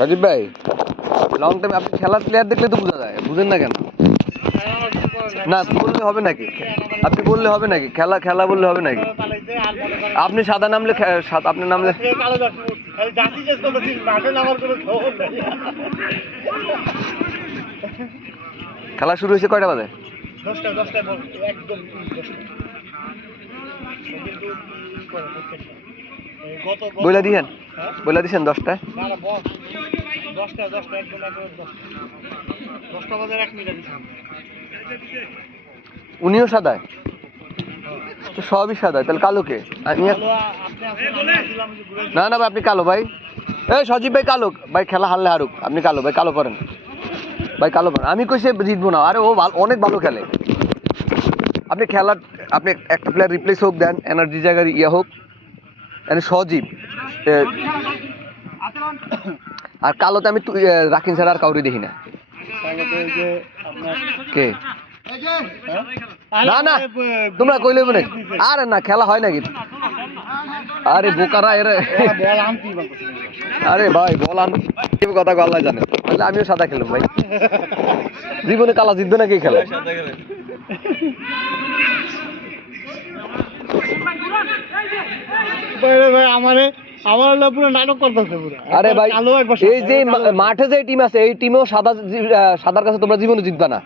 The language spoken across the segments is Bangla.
রাজীব ভাই, লং টাইম আপনি খেলার প্লেয়ার দেখলে তো বোঝা যায়, বুঝেন না কেন? না বললে হবে নাকি? আপনি বললে হবে নাকি? খেলা খেলা বললে হবে নাকি? আপনি সাদা নামলে আপনি নামলে খেলা শুরু হয়েছে কয়টা বাজে? বইলা দিয়েন, বইলা দিয়েছেন 10টায়। উনিও সাদায়, তো সবই সাদায়, তাহলে কালো কে? না না ভাই, আপনি কালো ভাই। এই সজীব ভাই কালো ভাই, খেলা হারলে হারুক, আপনি কালো ভাই, কালো করেন ভাই, কালো করেন। আমি কইছে জিতবো না, আরে ও অনেক ভালো খেলে। আপনি খেলার, আপনি একটা প্লেয়ার রিপ্লেস হোক, দেন এনার্জি জায়গায় ইয়া হোক, সজীব আর কালোতে আমি রাকিন ছাড়া আর কাউরে দেখি না। কে? না না তোমরা কইলে বলে, আরে না খেলা হয় নাকি? আরে বোকারা এর, আরে ভাই বল আন কথা আল্লাহ জানে। তাহলে আমিও সাদা খেললাম ভাই, জীবনে কালা জিতবে নাকি খেলা? আরে ভাই এই যে মাঠে যে টিম আছে, এই টিমেও সাদার কাছে তোমরা জীবনে জিতবা না।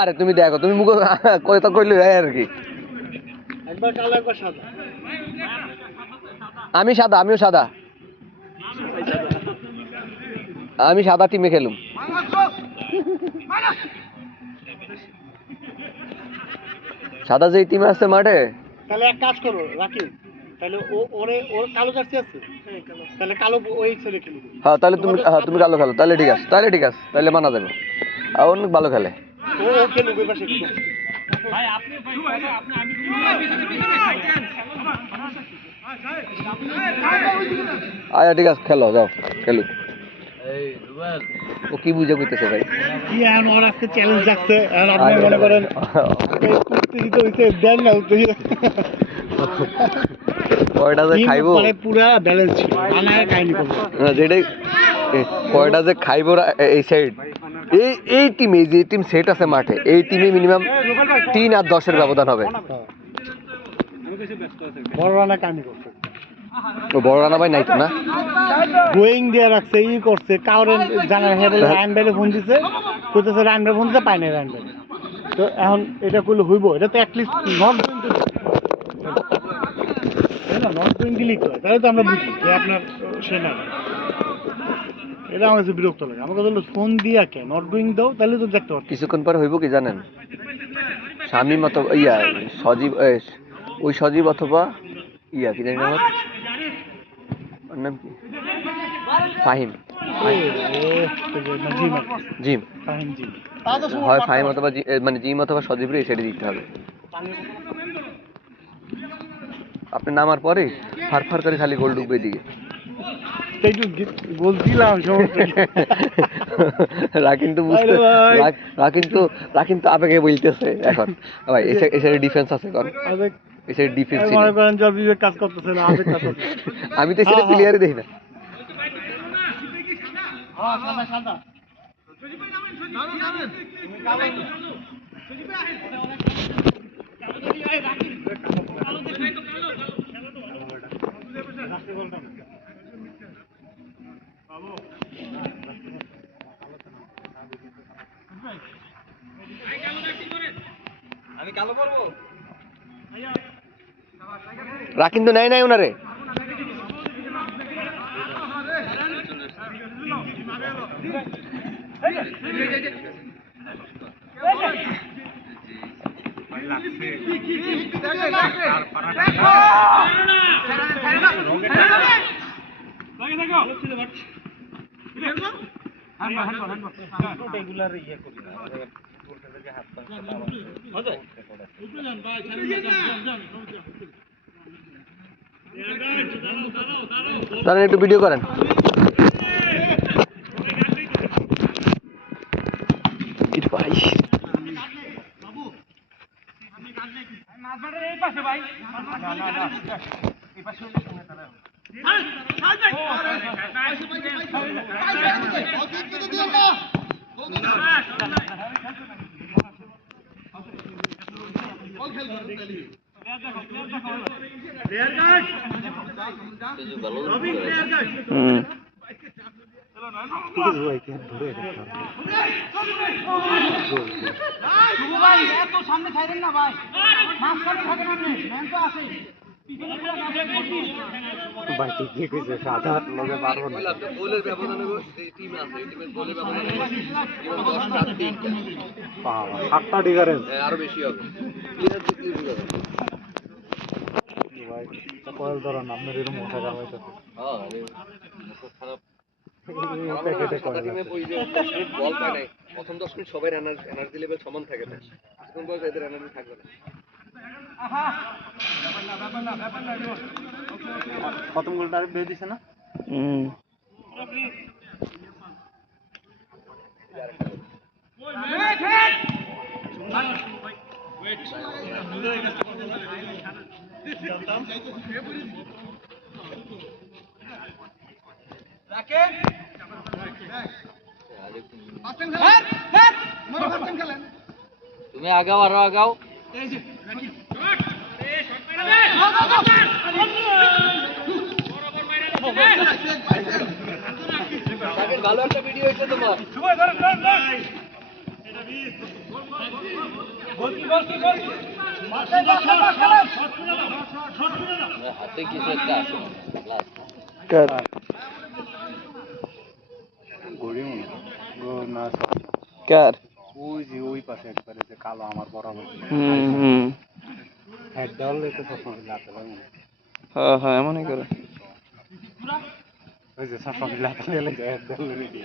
আরে তুমি দেখো, তুমি মুখ কথা কইলে আর কি। আমি সাদা, আমিও সাদা, আমি সাদা টিমে খেলুম। সাদা যে টিম আছে মাঠে, তাহলে এক কাজ করো রাকিব, তাহলে ওর কালো জার্সি আছে, তাহলে কালো ওই ছেলে খেলবে। হ্যাঁ তাহলে তুমি কালো খেলো, তাহলে ঠিক আছে, তাহলে ঠিক আছে, তাহলে মানা যাবে। আর অনেক ভালো খেলে ও খেলবে পাশে ভাই। আপনি আচ্ছা ঠিক আছে, খেলো, যাও খেলু। ও কি বুঝে কইতেছে ভাই? কি এখন ওর আজকে চ্যালেঞ্জ যাচ্ছে, আর আপনি মনে করেন উত্তেজিত হইছে, দেন না উত্তেজিত কয়টা যে খাইবো, মানে পুরা ব্যালেন্স ছিল, মানে কাহিনী করব না যেটাই কয়টা যে খাইবো এই সাইড, এই টিমে যে টিম সেট আছে মাঠে, এই টিমে মিনিমাম 3 আর 10-এর ব্যবধান হবে। বড় রানা কাহিনী করছে, ও বড় রানা ভাই নাই তো না, গোয়িং দিয়ে রাখছে, ই করছে, কাউরে জানা হে বলে রায়ন ভাইরে ফোন দিছে, কইতেছে রায়ন ভাই ফোন দিছে, পাই নাই রায়ন ভাই। তো এখন এটা কইলে হইব? এটা তো অ্যাটলিস্ট নট গোয়িং দিলেই তো, তাহলে তো আমরা বুঝি যে আপনার সে না। এটা আমার কাছে বিরক্ত লাগে, আমার কাছে ফোন দিয়া কে নট গোয়িং দাও, তাহলে তো দেখতে পারো। কিছুক্ষণ পরে হইব কি জানেন, শামীম অথবা ইয়া সজীব, ওই সজীব অথবা ইয়া কি জানি আমার নাম কি, ফাহিম, জিম, হয় ফাহিম অথবা মানে জিম অথবা সজীব রে সেটা দিতে হবে। আপনি নামার পরে ফার করে খালি গোল ঢুকবে দিকে, রাকিন তো আবেগে বলতেছে এখন ভাই, এসে ডিফেন্স আছে কোন, এসে ডিফেন্স কাজ করতেছে না, আমি তো এসে প্লেয়ারই দেখি না। আমি কালো করবো, রাকিন তো নাই ওনারে, তাহলে একটু ভিডিও করেন। ভাই সামনে থাকেন না ভাই, মাঝখানে থাকেন আপনি, ম্যান তো আছে। ভাই ঠিকই কইছে, সাদা লগে পারবো না। গোলের ব্যবধানে এই টিম আছে, এই টিমের গোলের ব্যবধানে 10-3 বাবা, 7টা ডিফারেন্স আরো বেশি হবে। ক্লিয়ার দিতে হবে। ভাই। তা কয়েল ধরেন আপনার এরকম মশা কামাইতেছে। হ্যাঁ, আরে খারাপ। প্যাকেটে কয়েল টিমে আছে। ওই যে 10 মিনিট বল পায় নাই, প্রথম 10 মিনিট সবার এনার্জি লেভেল সমান থাকে না, এখন বয়স এদের এনার্জি থাকবে না। প্রথম গোলটা আরে দিয়ে দিছে না? তুমি আগাও, আরো আগাও। ভালো একটা ভিডিও হয়েছে তোমার। হাতে কিছু একটা আছে গড়ি মনে না কার? ওই যে ওই পাশে একবারে যে কালো আমার বরাবর হুম। হেড ডাউন লেতে সবসময় লাতে লাগে হ্যাঁ হ্যাঁ, এমনই করে। ওই যে সবসময় লাতে লেলে যায় হেড ডাউন লেতে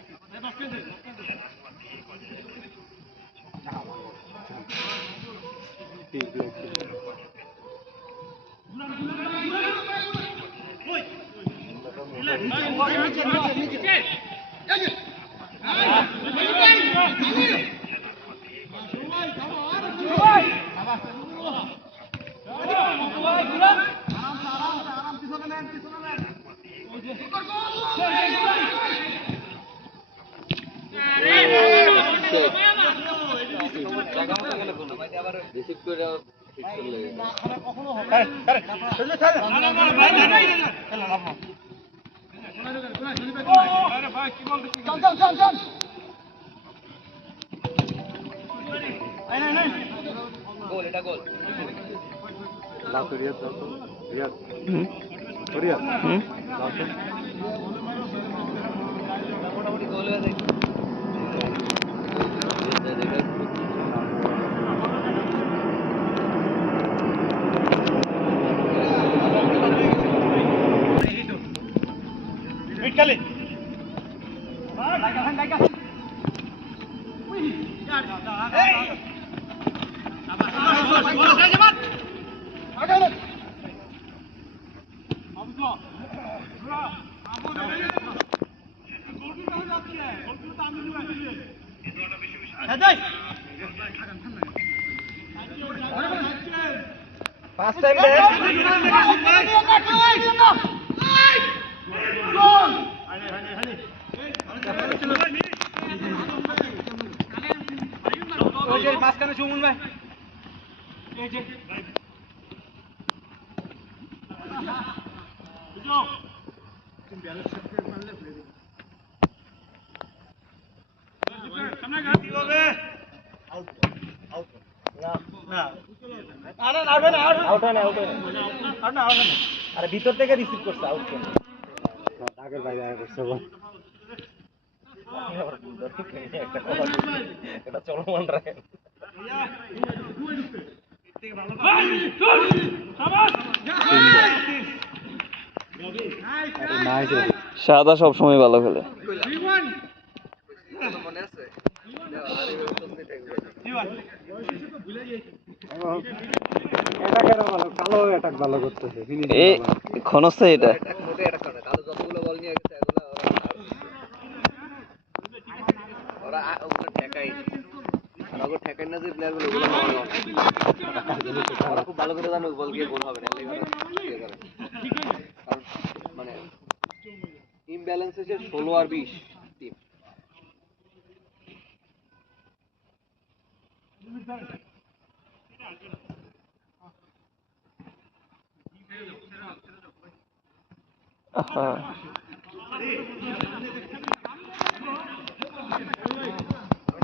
রিসিভ করে হিট করলে গোল, এটা গোল। লাতো রিয়াদ দাও তো রিয়াদ রিয়াদ দাও তো মোটামুটি গোল হয়ে যায়। First time মাঝখানে সুমন ভাই, এই যে আরে ভিতর থেকে রিসিভ করছে, আউট কেন? আগের ভাই আগে করছে বল এটা চলমান রাখেন। সাদা সব সময় ভালো খেলে। কালো অ্যাটাক ভালো করতেছে এই খনসে এটা খুব ভালো করে জানো বল গিয়ে গোল হবে না, মানে ব্যালেন্স হচ্ছে 16 আর 20 টিম।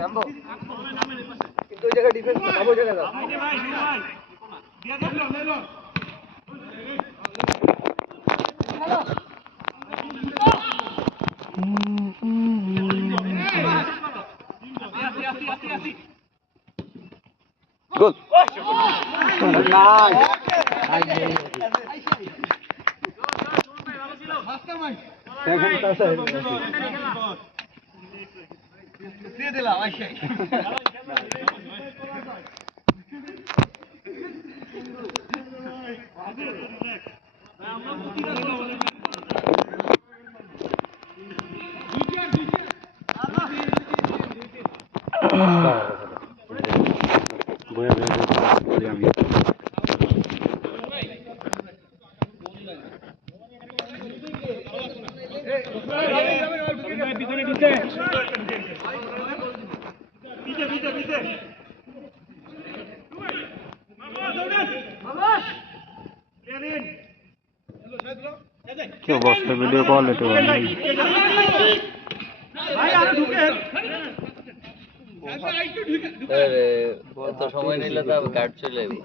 নামবো কিন্তু ওই জায়গায় ডিফেন্স না, ওই জায়গায় যাও। গোল। দিয়ে দিলাম আইসাই। কি অবস্থা, ভিডিও কোয়ালিটি এত সময় নিলে তো গার্ড চলে যাবে।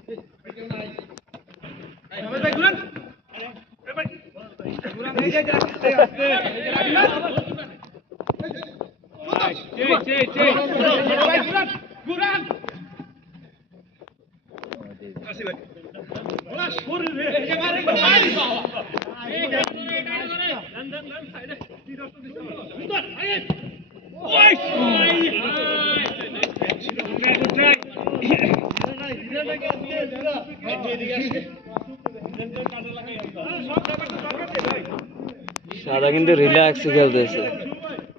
সাদা কিন্তু রিল্যাক্সে খেলতেছে,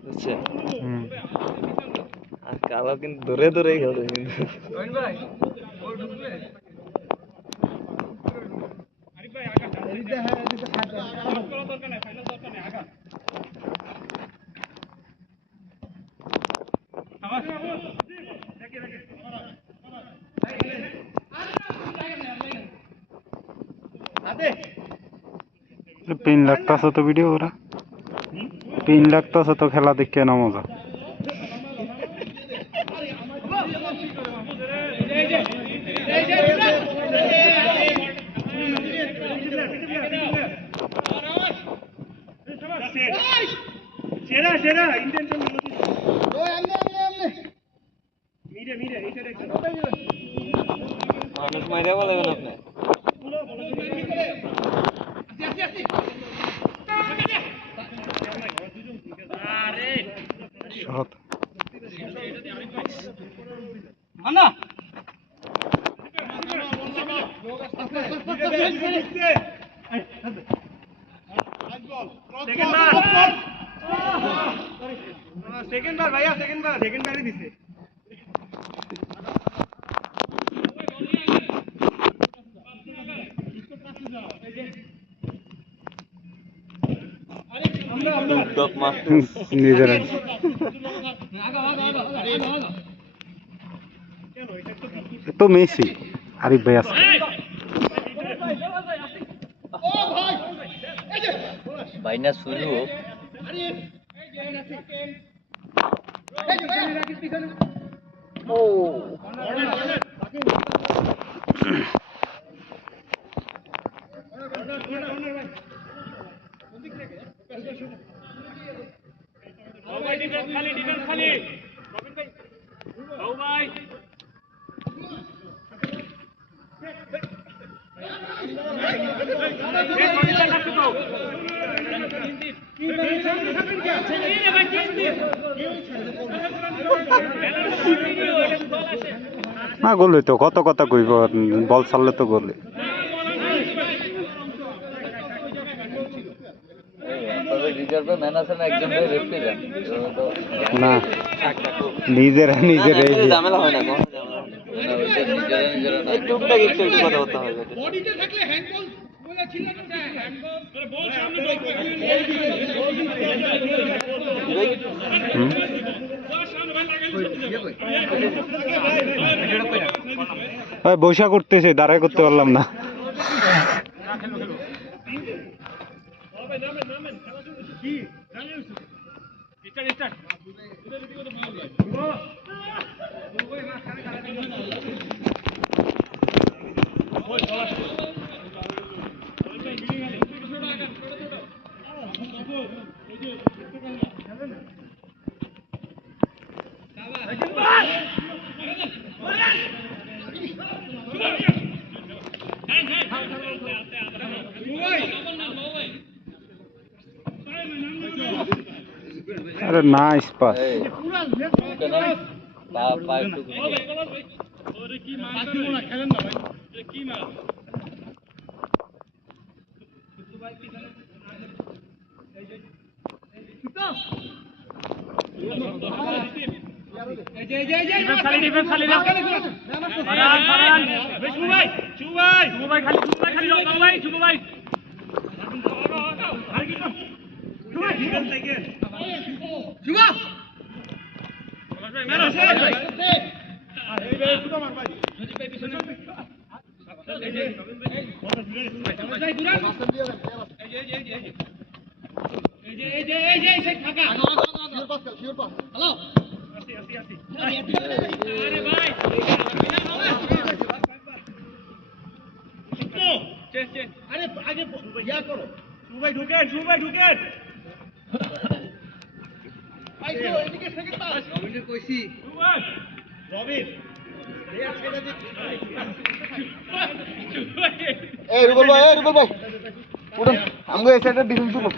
বুঝছেন? আর কালো কিন্তু দূরে দূরে খেলতেছে কিন্তু। পিন লাগতেছে তো ভিডিও ওরা, পিন লাগতেছে তো খেলা দেখে না মজা। মানুষ মাইরা বলবেন আপনি। শট সেকেন্ড বার ভাইয়া, সেকেন্ড বারই দিছে। নিজেরা তো মেসি আরিফ ভাই আছে। বাইনা সুযোগ না গোল হইতো, কত কথা কইব, বল ছাড়লে তো গোল। রিজার্ভে ম্যান আছে না, একজন রেফারি যান না নিজেরা নিজেরাই ঝামেলা হয় না, কোনো ঝামেলা নিজেরা না, টুকটাক একটু একটু কথা বলতে হবে। বডিতে থাকলে হ্যান্ডবল বলে ছিল না, হ্যান্ডবল বল সামনে বৈশা করতেছে, দাঁড়ায় করতে পারলাম না। আরে নাইস পাস। রুবেল ভাই উঠুন, আমাকে এই সাইডে ডিফেন্স করুন।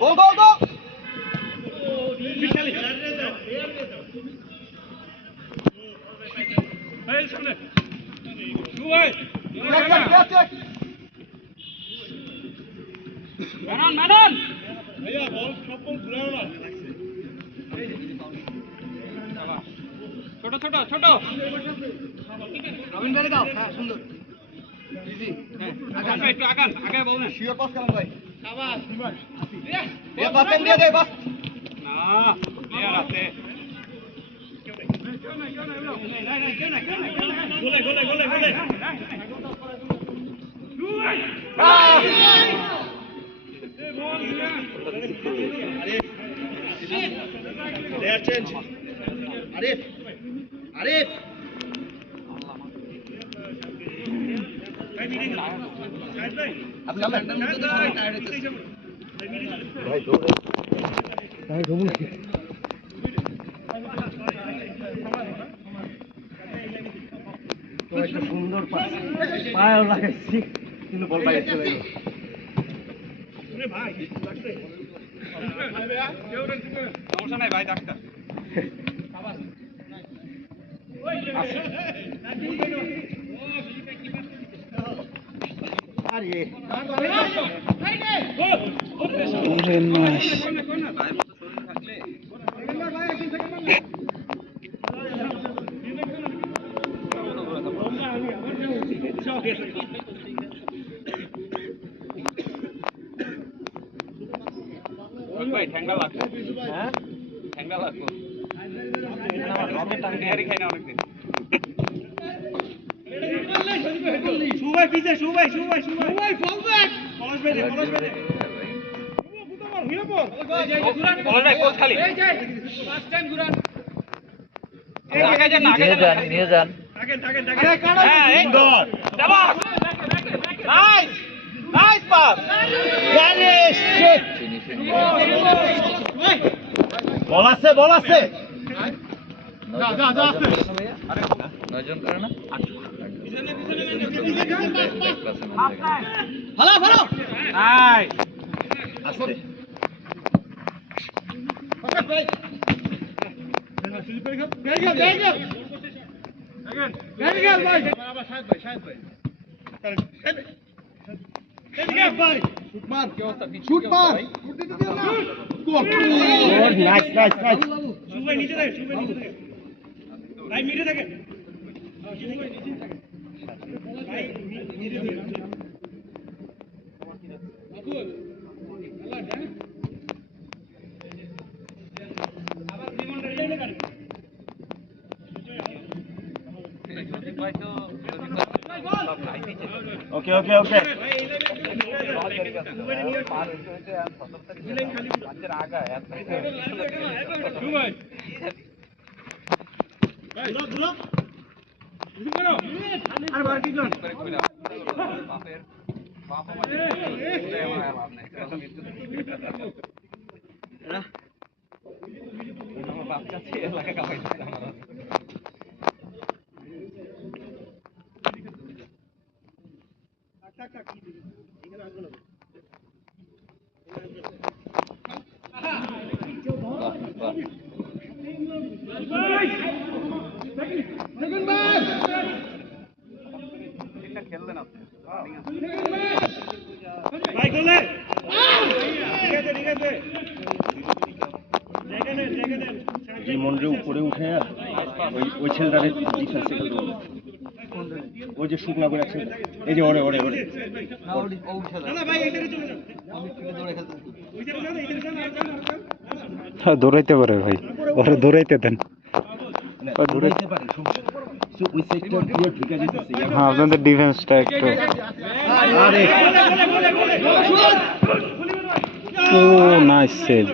Go, go, go! Check, check. ছোট রবিন ভাই গাও, হ্যাঁ সুন্দর ইজি, হ্যাঁ আগান একটু আগান, আগে বলেন শিওর পাস করেন ভাই। শাবাশ এ পাস দিয়ে দে, পাস। না প্লেয়ার আছে গোলে প্লেয়ার চেঞ্জ আরিফ আপনি ল্যান্ডের মধ্যে তো সবাই টায়ার্ড হইতেছে ভাই। সুন্দর পাস, পায়ে লাগাইছি কিন্তু বল বাইরে চলে গেল। সমস্যা নাই ভাই, ডাক্তার ভাই ঠ্যাংলা লাগবে, হ্যাঁ ঠ্যাংলা লাগবে, বিহারি খাই না অনেকদিন। সুভাই পিছে, সুভাই ফল ব্যাক, পলাশ ভাই কোচ খালি ফার্স্ট টাইম ঘুরান, আগে যান নিয়ে যান হ্যাঁ এই শাবাশ, নাইস পাস, বল আছে যা আছে 9 জন করে না? ভালো নাইস আস্তে। ওকে ওকে ওকে মন্দিরের উপরে উঠে ওই ওই ছেলেটারে ডিফেন্সে খেলতে বলবো। ওই যে শুকনা করে আছে, এই যে ওরে ওরে ওরে দৌড়াইতে পারে ভাই, ওরা দৌড়াইতে দেন। দৌড়াইতে পারে ওই সাইডটা পুরো ঢুকে যেতেছে। হ্যাঁ, আপনাদের ডিফেন্সটা একটু আরে ও নাইস সেভ।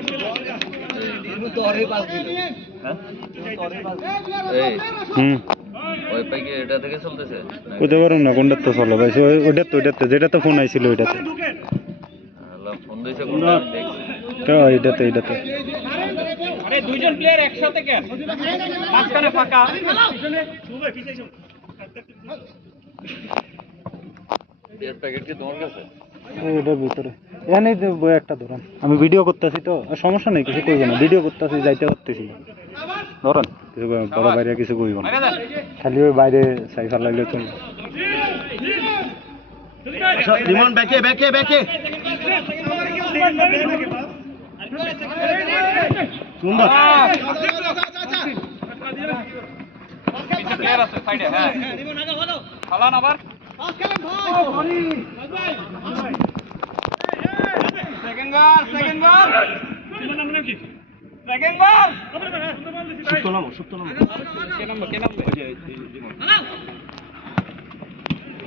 এই হুম, ওই পাইকে এটা থেকে চলতেছে বুঝতে পারুন না কোনটা তো চলো ভাই, ওইটাতে যেটাতে ফোন আইছিল ওইটাতে, ফোন দিয়েছে কোনটা আমি দেখছি তো এইটাতে আরে দুইজন প্লেয়ার একসাথে কেন? মাঝখানে ফাঁকা। এর প্যাকেট কি তোমার কাছে? ওটার ভিতরে এখানেই তো বই একটা ধরেন, আমি ভিডিও করতেছি তো, আর সমস্যা নেই, কিছু করবো না, ভিডিও করতেছি, যাইতে পারতেছি ধরেন, কিছু বড় বাইরে কিছু করবো না, খালি ওই বাইরে সাইফার লাগলে চলবে। রিমন ব্যাকে ব্যাকে ব্যাকে সুন্দর। প্লেয়ার আছে সাইডে। হ্যাঁ, খালান আবার। সেকেন্ড বার, সেকেন্ড বার, সেকেন্ড বার। সুপ্ত নামো সুপ্ত নামো। কে নাম্বার, কে নাম্বার?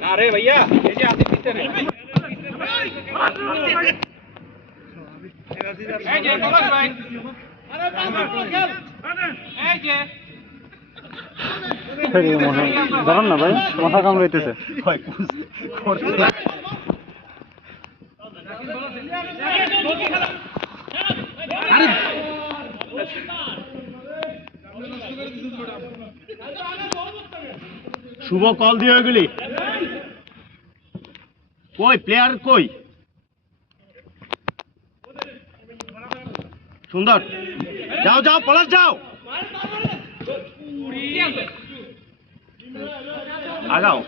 না রে ভাইয়া, এই যে আছে পিছনে। এই যে পলাশ ভাই, এই যে ধরেন না ভাই, মাথা কামড়াইতেছে। শুভ কল দিয়ে ওইগুলি কই প্লেয়ার কই? সুন্দর, যাও যাও পলাশ যাও, আগাও।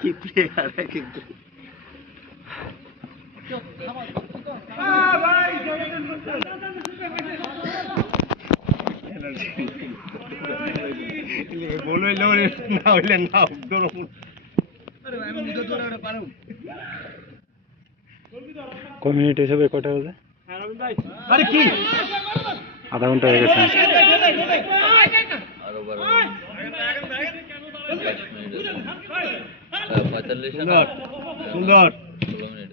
কি প্লেয়ার কিন্তু বলইলো না হইলে না ধরো। কমিউনিটি হিসেবে কটা বাজে? আরে কি আধা ঘন্টা হয়ে গেছে। আরো 12 45 সুন্দর সুন্দর 16 মিনিট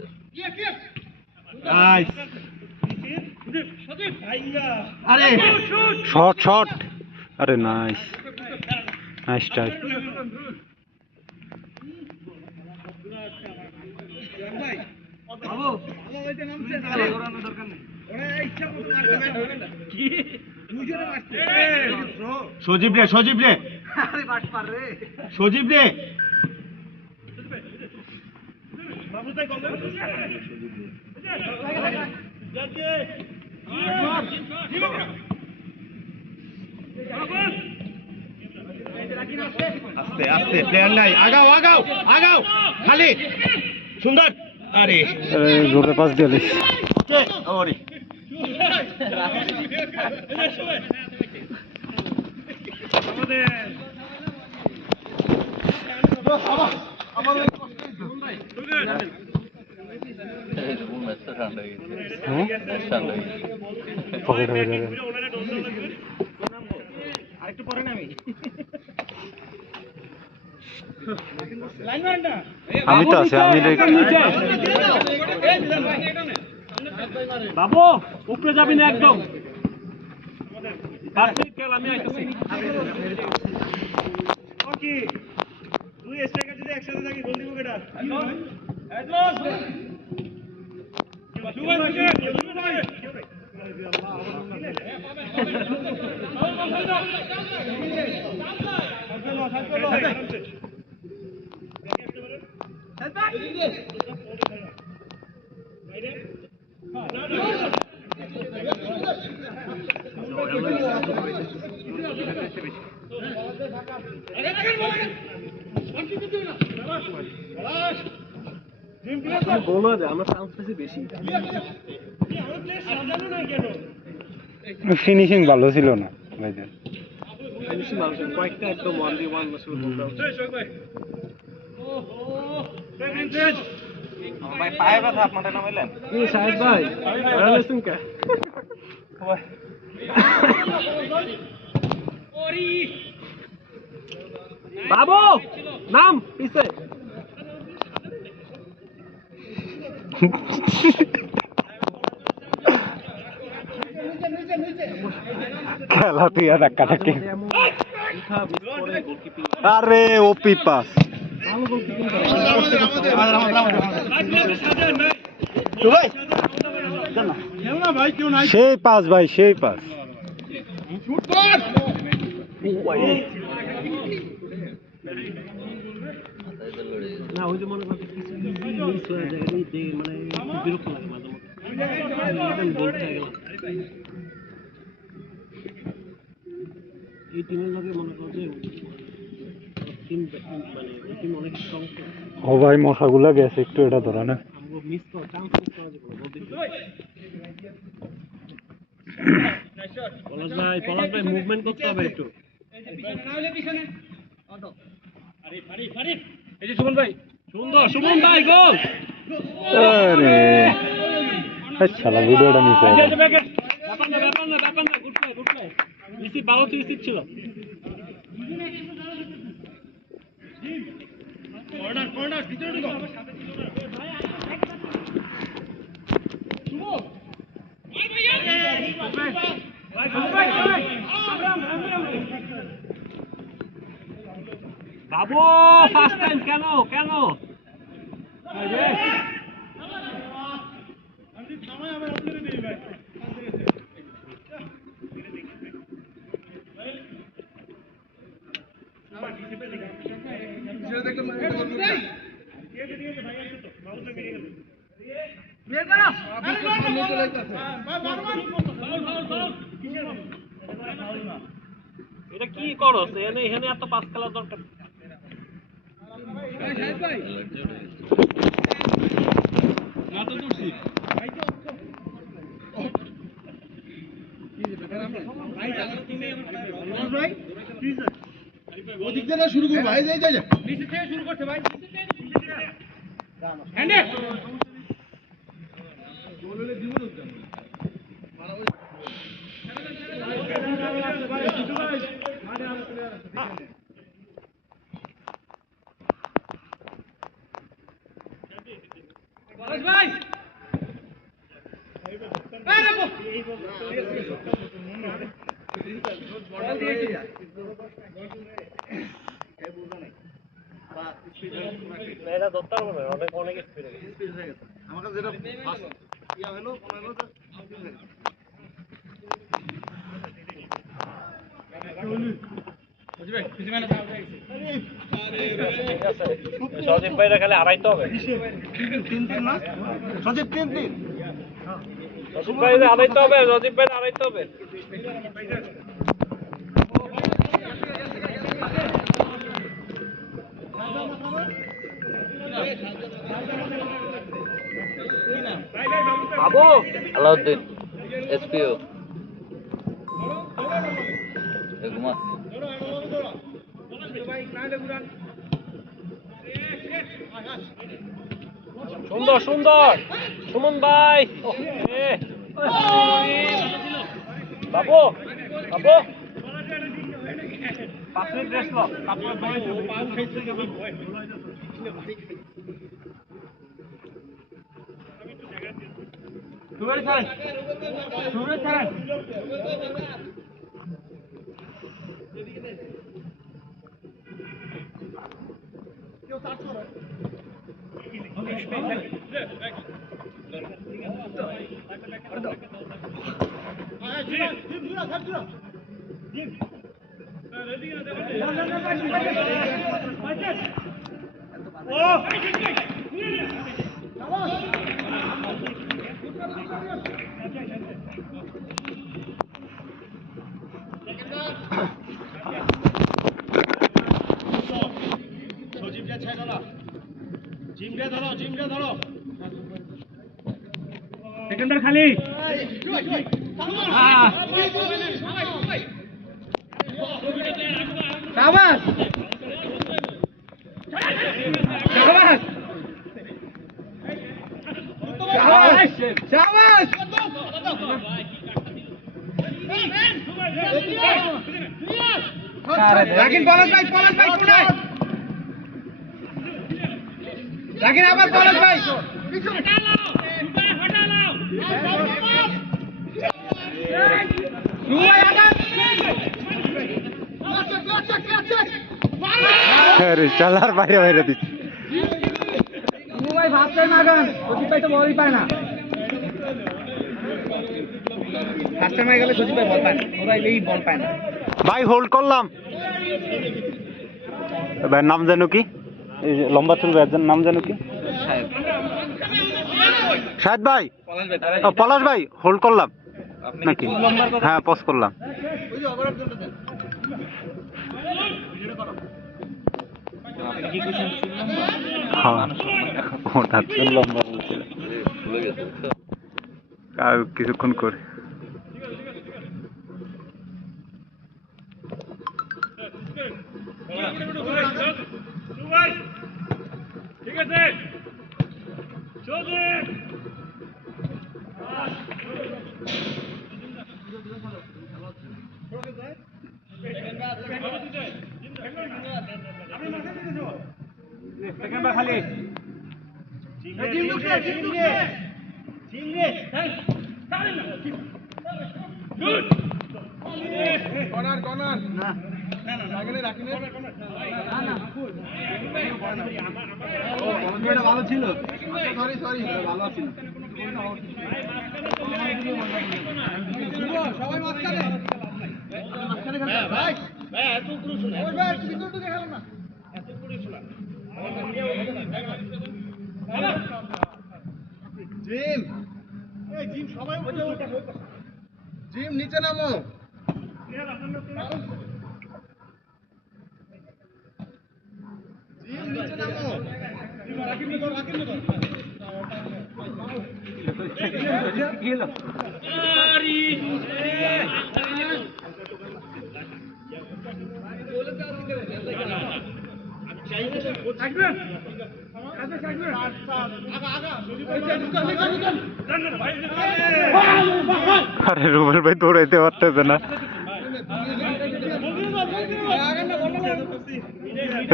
নাইস। আরে শট শট, আরে নাইস নাইস ট্রাই। সজীব রে সজীব রে সজীব রে আস্তে আস্তে প্লেয়ার নাই, আগাও আগাও আগাও, খালি সুন্দর। আরে জোরে পাস দিলি ওরে ম্যাচটা ঠান্ডা হয়ে গেছে, হ্যাঁ ম্যাচ ঠান্ডা হয়ে গেছে। পকেট হয়ে যাবে। আমি তো আছি, আমি বাবু উপরে যাবি না একদম। পারফেক্ট খেল, আমি আইতাছি। ফিনিশিং ভালো ছিল না ভাইদের। কয়েকটা একদম 1v1 ভাই পায়ে ব্যথা আপনাদের নামাইলেন সাহেব ভাই আলাইকুম কে বাবু নাম পিছে খেলা তুই আর ধাক্কাটাকে। আরে ওপি পাস, সেই পাস ভাই, সেই পাস। মাথায় তো লড়ে গেছে। না ওই যে মনে করতে কিছু মিস হয়ে যায় মানে খুব বিরক্ত লাগে মাঝে মধ্যে বলতে গেলাম এই টিমের লগে মনে করো যে টিম মানে টিম অনেক স্ট্রং ও ভাই মশাগুলা গেছে একটু, এটা ধরা না। আমরা মিস করা চান্স মিস করা যাবে না বলতে পলাশ ভাই মুভমেন্ট করতে হবে একটু এই যে সুমন ভাই সুন্দর সুমন ভাই গোল আরে শালা ভিডিওটা মিস হয়ে গেল। ব্যাপার না গুড প্লে রিসিভ ভালো তো রিসিভ ছিল কর্নার ভিতরে ঢুকো বাবু ফার্স্ট টাইম কেন এটা কি করো এখানে এত পাস খেলার দরকার ওদিক থেকে শুরু করবো ভাই, যাই যাই নিচে থেকে শুরু করতে ভাই ভাই এটা ধরতে পারবো না, অনেক স্পিড হয়ে গেছে আমার কাছে যেটা ফার্স্ট ইয়া হলো মনে হলো সজীব ভাইরা খালি হারাইতে হবে সজীব 3-3 রজীব ভাই আড়াইতে হবে, রজীব ভাই আড়াইতে হবে। বাবু আলাউদ্দিন এসপিও ঘুমা সুন্দর সুন্দর সুমন ভাই বাবু বাবু 5 মিনিট রেস্ট নাও। সুরে ছাড়েন, সুরে ছাড়েন। সেকেন্ডার খালি শাবাশ শাবাশ শাবাশ রাখিন পলাশ ভাই কোনায় রাখিন আবার পলাশ ভাই আরে চালার বাইরে বাইরে দিচ্ছে ভাই ভাবতে না গান সচিব ভাই তো বলই পায় না কাস্টমার গেলে সচিব ভাই বল পায় না ওরা এই বল পায় না ভাই হোল্ড করলাম ভাই নাম জানো কি এই যে লম্বা চুল ভাইয়ের নাম জানো কি শাহেদ ভাই ও পলাশ ভাই হোল্ড করলাম নাকি হ্যাঁ পজ করলাম হ্যাঁ ওটা চুল লম্বা বলছিল ভুলে গেছে আর কিছুক্ষণ করে ঠিক আছে খালি ভালো ছিল ভালো ছিল সবাই মাঝখানে ভাই ভাই এত উপরে শোনা না এত উপরে শোনা জিম এই জিম সবাই জিম নিচে নামো জিম নিচে নামো কি হলো আরে রুবেল ভাই দৌড়াইতে পারতেছে না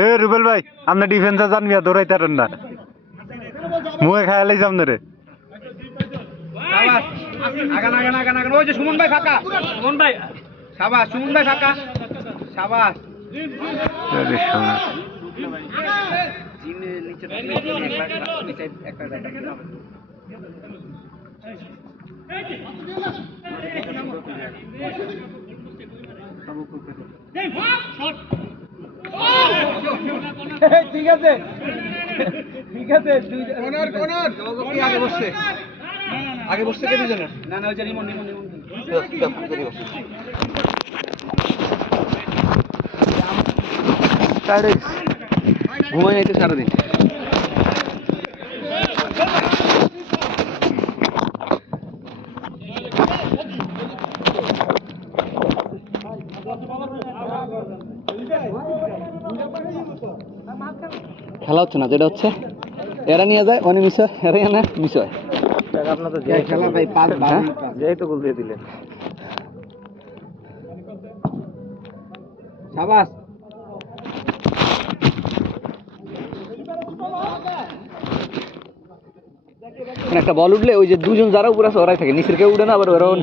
এ রুবেল ভাই আপনি ডিফেন্সে যান মিয়া দৌড়াইতে পারেন না মুখে খায়ালাই সামনে রে আগান আগান আগান আগান ওই যে সুমন ভাই ফাঁকা সুমন ভাই সাবাস সুমন ভাই ফাঁকা সাবাস আরে শোনা ঠিক আছে ঠিক আছে কর্নার কর্নার কি আগে বসছে আগে বসতে কে দুজনে না না ওই যে রিমন ঘুমাই নাইতে সারাদিন। খেলা হচ্ছে না, যেটা হচ্ছে এরা নিয়ে যায় অনি মিস হয়, এরা এনে মিস হয়। আপনার তো খেলা ভাই পাঁচ যেই তো গোল দিয়ে দিলেন। সাবাস। একটা বল উঠলে ওই যে দুজন যারা উপরে আছে ওরাই থাকে, নিচের কেউ উঠে না, আবার ওরাও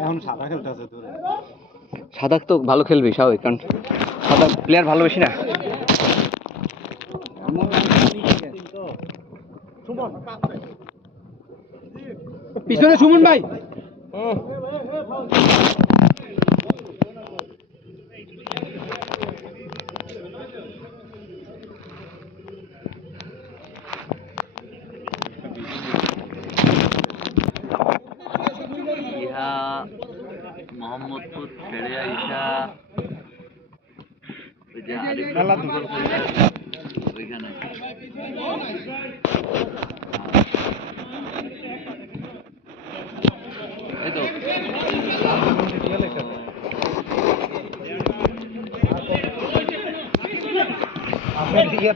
এখন সাদা খেলতেছে দূরে। সাদাক তো ভালো খেলবে স্বাভাবিক, কারণ সাদা প্লেয়ার ভালো বেশি না। পিছনে সুমন ভাই। ইহা মোহাম্মদপুর ছেড়ে আইসা ওই যে আরিফ ওইখানে এই তো আপনার দিকে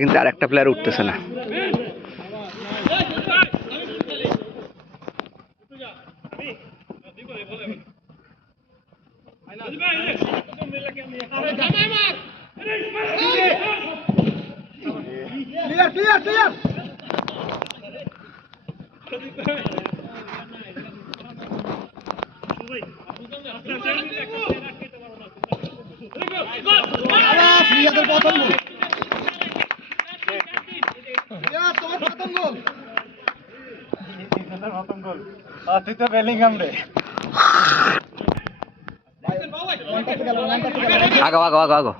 কিন্তু আর একটা প্লেয়ার উঠতেছে না। তুই তো বেলিংহাম রে। আগো আগো আগো আগো।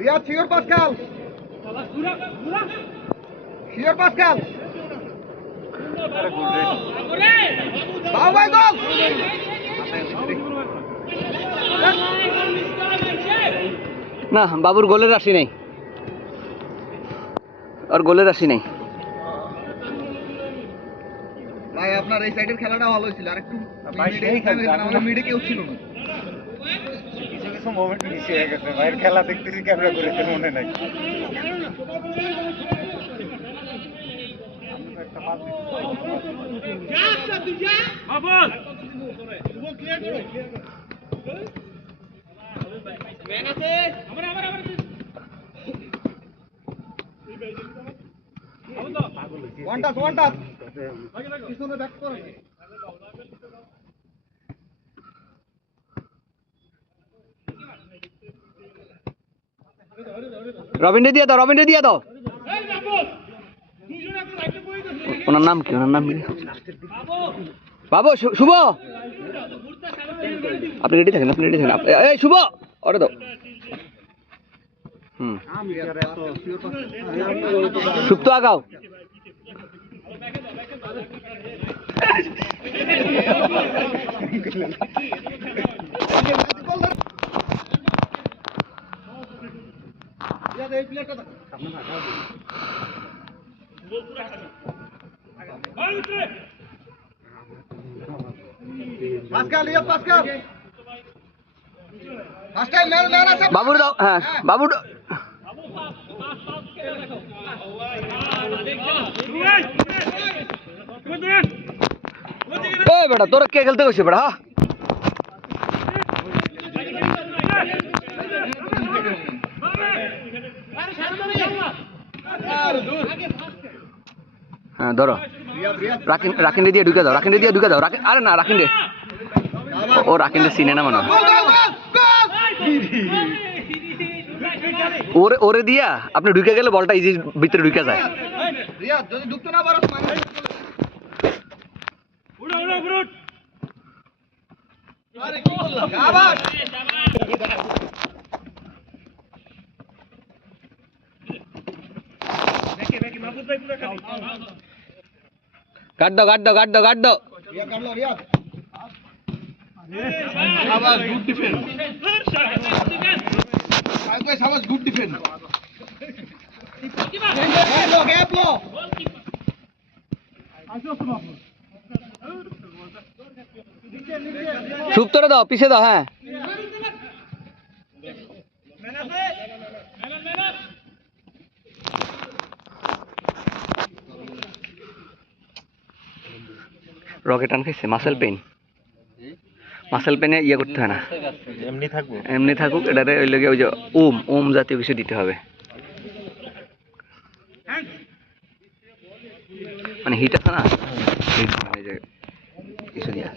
Riyad, Sigur Pascal. Sigur Pascal. Bye goal. না, বাবুর গোলের রাশি নেই, আর গোলের রাশি নেই। ভাই আপনার এই সাইডের খেলাটা ভালো ছিল, আরেকটু মিডে কেউ ছিল না। কিছু কিছু মোমেন্ট মিস হয়ে গেছে। ভাইয়ের খেলা দেখতেছি ক্যামেরা করে, মনে নাই। One touch. পিছনে ব্যাক করো। রবিনরে দিয়ে দাও। ওনার নাম কি? বাবু শুভ, আপনি রেডি থাকেন। এই শুভ, ওরে দাও। সুপ্ত আগাও। বাবুর দাও, হ্যাঁ বাবুর দাও। এই বেটা তোরা কে খেলতে গেছে বেটা? হ্যাঁ ধরো, রাকিন দিয়ে ঢুকে দাও, রাকিন দিয়ে ঢুকে দাও। আরে না, রাকিন ও রাকিন সিনে না মনে হয়। ওরে দিয়া আপনি ঢুকে গেলে বলটা ইজি ভিতরে ঢুকে যায়। গাড় দাও, গাড় দাও, গাড় দাও, গাড় দাও। সুপ্তরে দাও, পিছে দাও। হ্যাঁ রকেট আন খাইছে, মাসেল পেন। মাসেল পেনে ইয়ে করতে হয় না, এমনি থাকবো, এমনি থাকুক। এটাতে ওই লগে ওই যে ওম জাতীয় কিছু দিতে হবে, মানে হিট আছে না, হিট মানে যে কিছু দিয়া।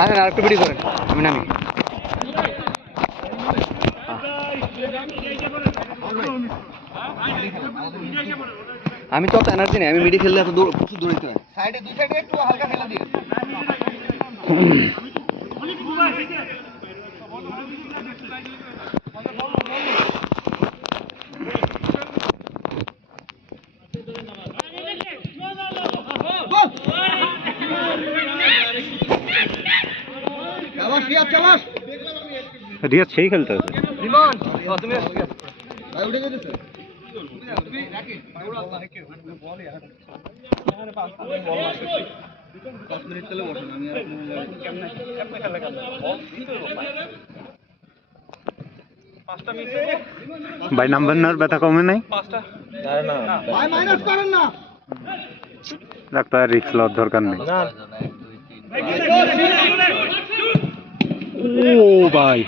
আসেন আর একটু ভিডিও করেন, আমি নামি। আমি তো অত এনার্জি নেই, আমি মিডি খেললে এত দূর প্রচুর দৌড়াইতে হয়। সাইডে দুই সাইডে একটু হালকা খেলা দিয়ে। রিয়াজ সেই খেলতে আছে। ভাই নাম্বার নেওয়ার ব্যথা কমে নাই? ডাক্তার রিক্স লওয়ার দরকার নেই। ও ভাই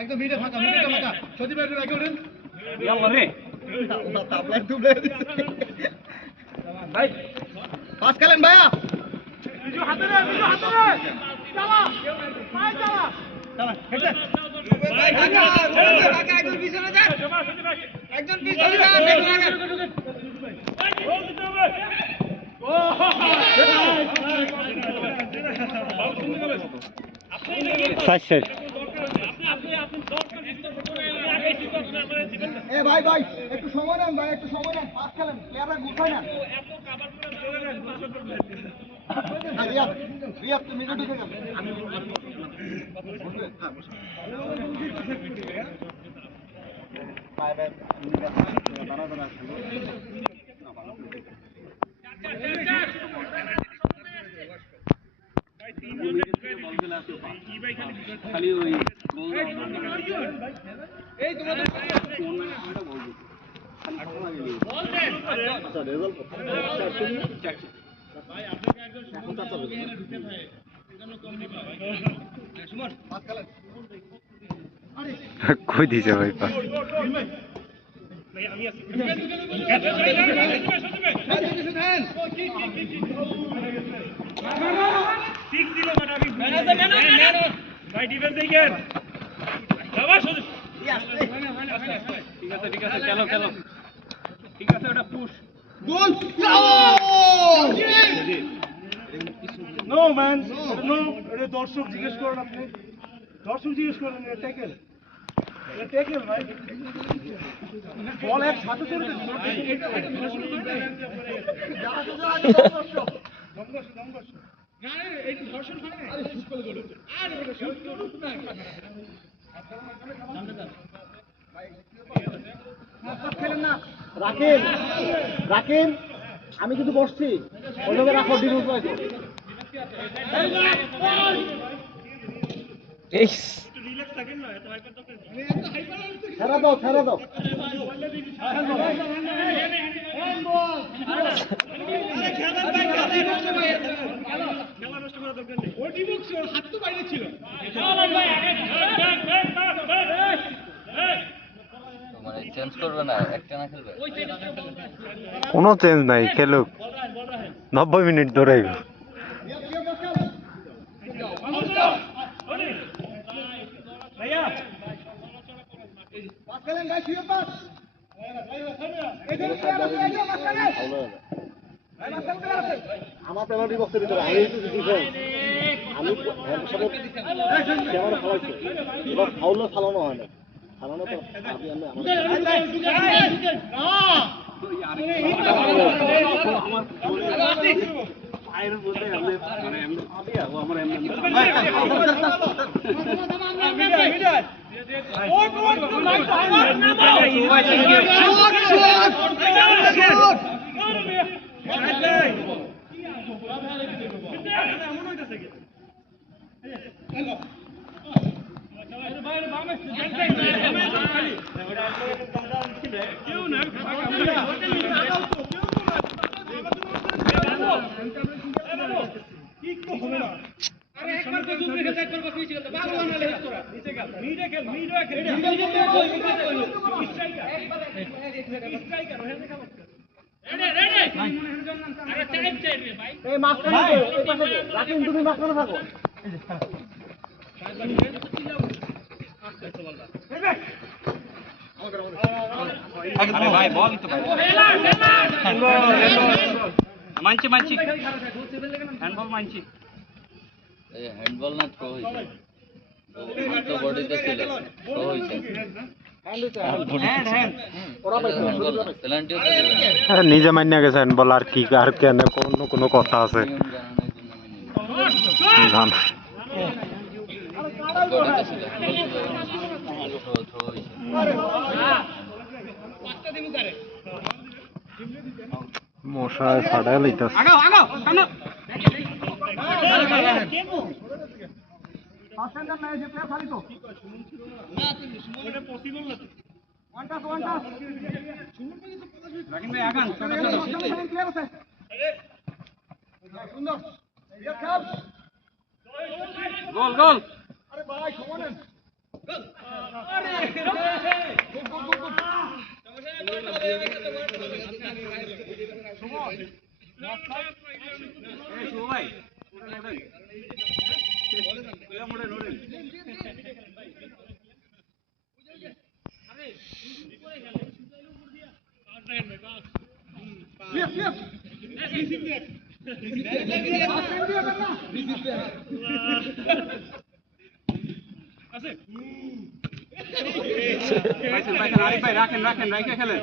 একদম ভিড়ে ফাঁকা, সজীব ভাই রেখে উঠেন। ভাই পাস খেলেন ভাইয়া, হাতে রে, চালা ভাই, চালা একজন পিছনে যা, একজন পিছনে যা, ভাই ভাই একটু সময় নেন, ভাই একটু সময় নেন, পাস খেলেন, প্লেয়াররা গুছায় না। রিয়াদ তুমি ঢুকে যাবে। খালি ওই এই তোমাদের কই দিছে ভাই পাস? ভাই ডিফেন্স দেখেন বাবা শুধু ঠিক আছে খেলো খেলো ঠিক আছে ওটা পুশ গোল নো ম্যান নো এটা দর্শক জিজ্ঞেস করেন আপনি দর্শক জিজ্ঞেস করেন এটা ট্যাকেল ভাই বল এক সাথে চলে রাখেন রাখেন আমি কিন্তু বসছি ওইভাবে রাখো ডিফেন্স রাখো ছেড়ে দাও মানে চেঞ্জ করবে না, একটা না খেলবে। কোনো চেঞ্জ নাই, খেলুক 90 মিনিট ধরে। আমার পেনাল্টি বক্সের ভিতরে আমি ডিফেন্স আমি ক্যামেরা ফালাইছি এবার ফাউল ফালানো হয় না ফালানো তো পায়ের মধ্যে রাখেন তুমি মাঝখানে থাকো ভাই বল তো মানছি হ্যান্ডবল মানছি। এই হ্যান্ডবল না থ্রো হইছে, তো বডিতে ছিল, থ্রো হইছে। পেনাল্টিও তো দিবে না। নিজে মান্য গেছেন বল, আর কি আর কেন কোনো কথা আছে নিয়ম জানানোর জন্য আমি বডিতে ছিল, থ্রো হইছে। মশায় ফাড়া লইতাছে। গোল রাখেন রাইকে খেলেন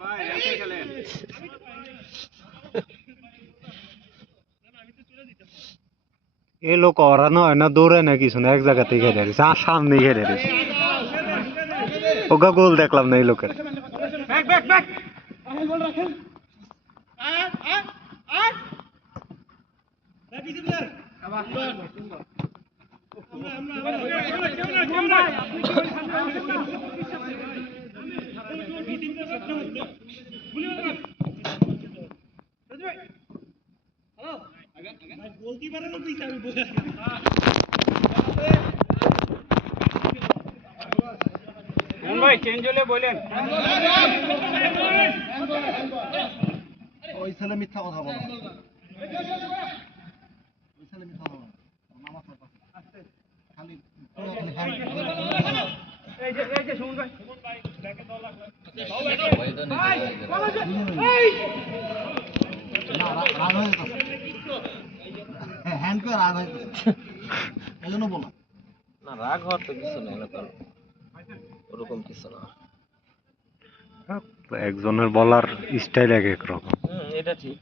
ভাই, রাইকে খেলেন। এ লোক ওরানো হয় না, দৌড়ে না কিছু না, এক জায়গাতেই খেলে দিছে, আর সামনে খেলে দিছে। ওগা গোল দেখলাম না এই লোকের। ব্যাক ভাই চেঞ্জ হলে বলেন। ওই ছেলে মিথ্যা কথা বলে ওই ছেলে মিথ্যা কথা বলে সবাই তো নিচে না রাগ হওয়ার তো কিছু নেই না তো ওরকম কিছু না একজনের বলার স্টাইল এক এক রকম। এটা ঠিক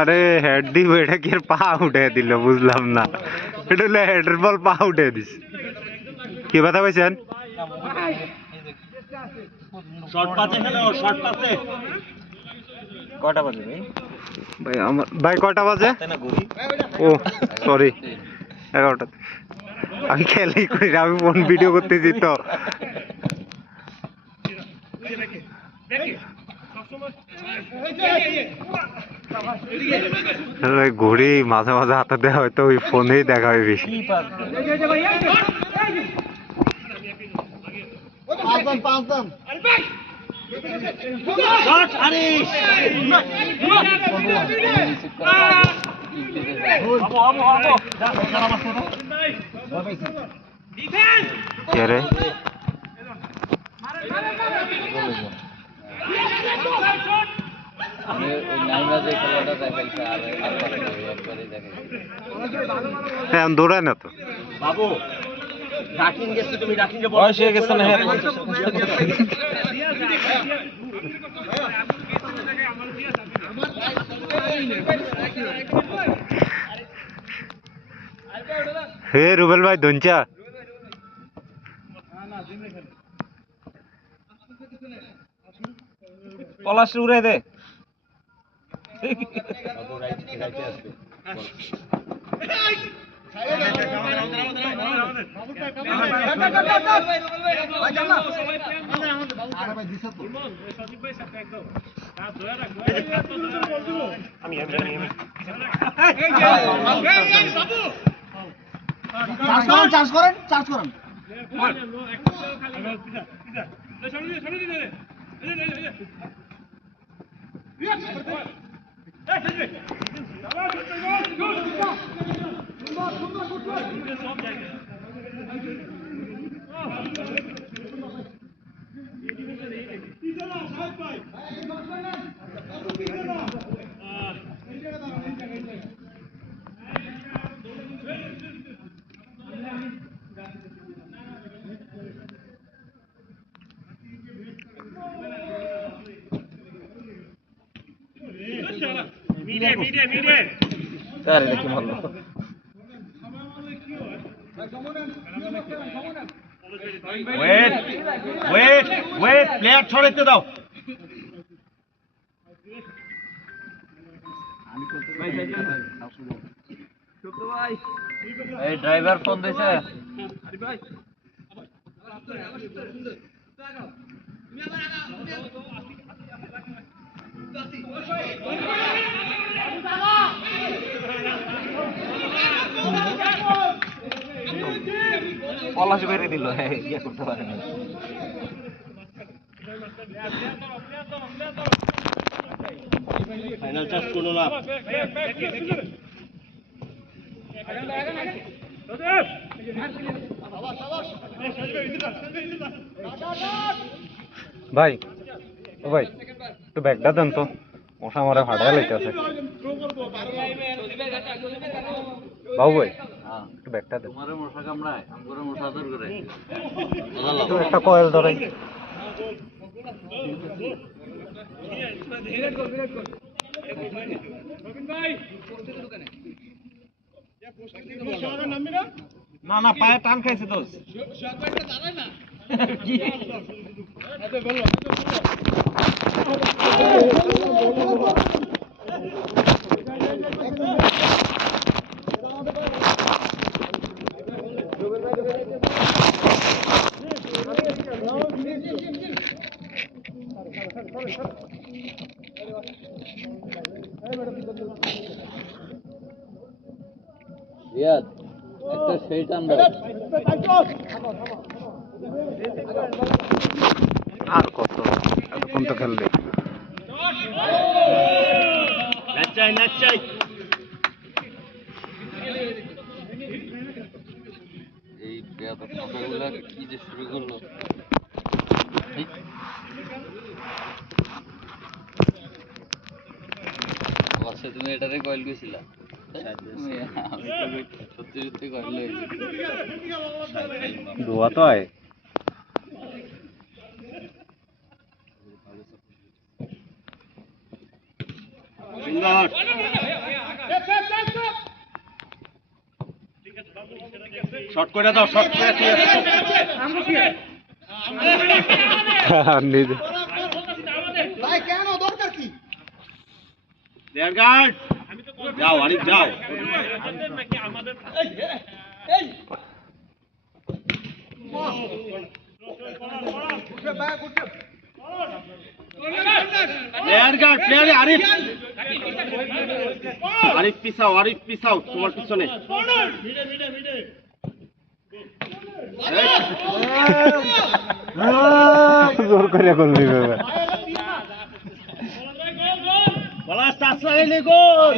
আরে হেড দিব, এটা কি আর পা উঠে দিল বুঝলাম না। এটা হলো হেডের বল, পা উঠে দিস। কি কথা কইছেন? কটা বাজে ভাই ভাই আমার ভাই কয়টা বাজে? ও সরি 11টা। আমি খেলাই করি না, আমি ফোন ভিডিও করতেছি তো। ঘড়ি মাঝে মাঝে হাতে দেওয়া হয়তো ওই ফোনেই দেখা হয় বেশি। কে রে? আমি ওই নাইমা যে খেলাটা দেখাইছে আর একবারই দেখাইছে। এখন দৌড়ায় না তো। বয়স হয়ে গেছে না হ্যাঁ হে রুবেল ভাই ধনচা পলাশ উড়ে দে চার্জ করেন স্যার এটা কি বললো ওয়েট প্লেয়ার ছড়াইতে দাও এই ড্রাইভার ফোন দিছে। পলাশ বেরিয়ে দিল হ্যাঁ ইয়ে করতে পারে না ফাইনাল চার্জ কোনো না ভাই, ও ভাই একটু ব্যাগটা দেন তো, মশা মারে ফাটায় লাইতেছে। বাবু ভাই একটু ব্যাগটা দেন। তোমারে মশা কামড়ায়, আমগরে মশা দূর করে। একটু একটা কয়েল ধরে। না না পায়ে টান খাইছে তো রিয়াদ একটা সেই টান দাও। আর কত এতক্ষণ তো খেললে এই ব্যাপার ছোটগুলা কি যে শুরু করলো। আচ্ছা তুমি এটারে কয়েল গেছিলা? আমি তো সত্যি সত্যি কয়েল হয়েছি। দোয়া তো আয় শর্ট করে দাও শর্ট করে দেয়ার গার্ড যাও আরিফ যাও প্লেয়ার গার্ড প্লেয়ারে আরিফ আরিফ পিছাও তোমার পিছনে জোর করে করলি বাবা বলা টাচ লাগাইলে গোল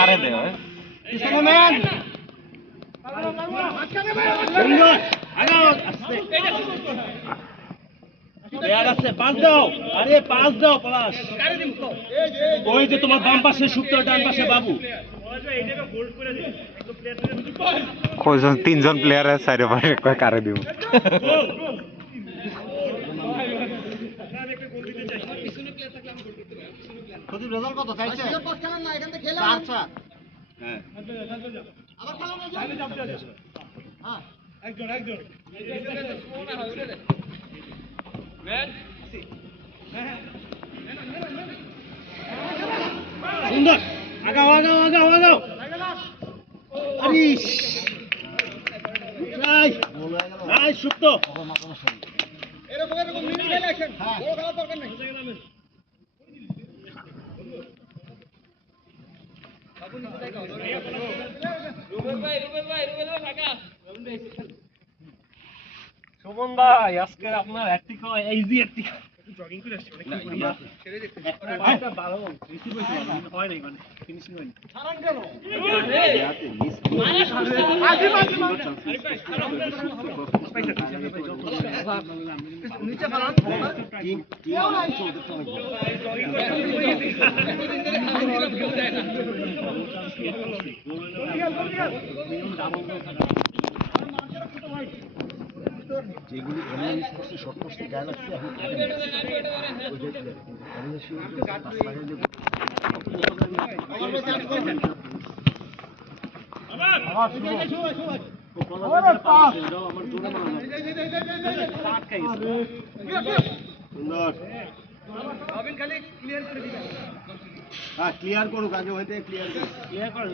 আরে পাস পাস দাও আরে পাস দাও পলাশ ওই যে তোমার বাম পাশে সুপ্ত ডান পাশে বাবু কয়জন তিনজন প্লেয়ার আছে চাইরে পাশে কয় কারে দিব রেজাল্ট কত চাইছে আচ্ছা হ্যাঁ একজন সুন্দর আগাও আরিশ নাই সুপ্ত এরকম মিনি খেলে অ্যাকশন বড় খেলার দরকার নেই শোভন ভাই আজকে আপনার অ্যাক্টিং ইজি অ্যাক্টিং জগিং করে আসছে ছেড়ে দেখতে একটা ভালো রিসিভ হয় নাই মানে ফিনিশিং হয়নি ছাড়ান কেন নিচে ফালান কেউ নাই চলতে যেগুলি অনলাইন করছে শর্ট করছে গায়ে লাগছে ক্লিয়ার করুক আগে হইতে ক্লিয়ার করুন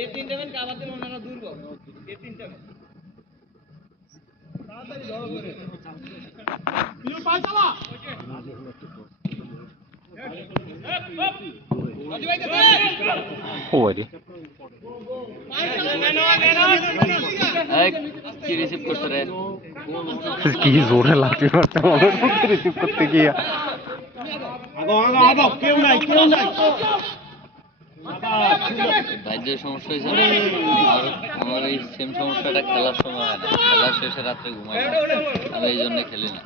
এই তিনটা ম্যান কাবাতে মনে দুর্বল এই তিনটা তাড়াতাড়ি ধরো করে তুই পা চালা ওরে কি রিসিভ করছে রে? কি জোরে লাগছে রিসিভ করতে গিয়া কেউ নাই রাজ্যের সমস্যা হয়েছে না আমার এই সেম সমস্যাটা খেলার সময় হয় না, খেলার শেষে রাত্রে ঘুমাই না, আমি এই জন্য খেলি না।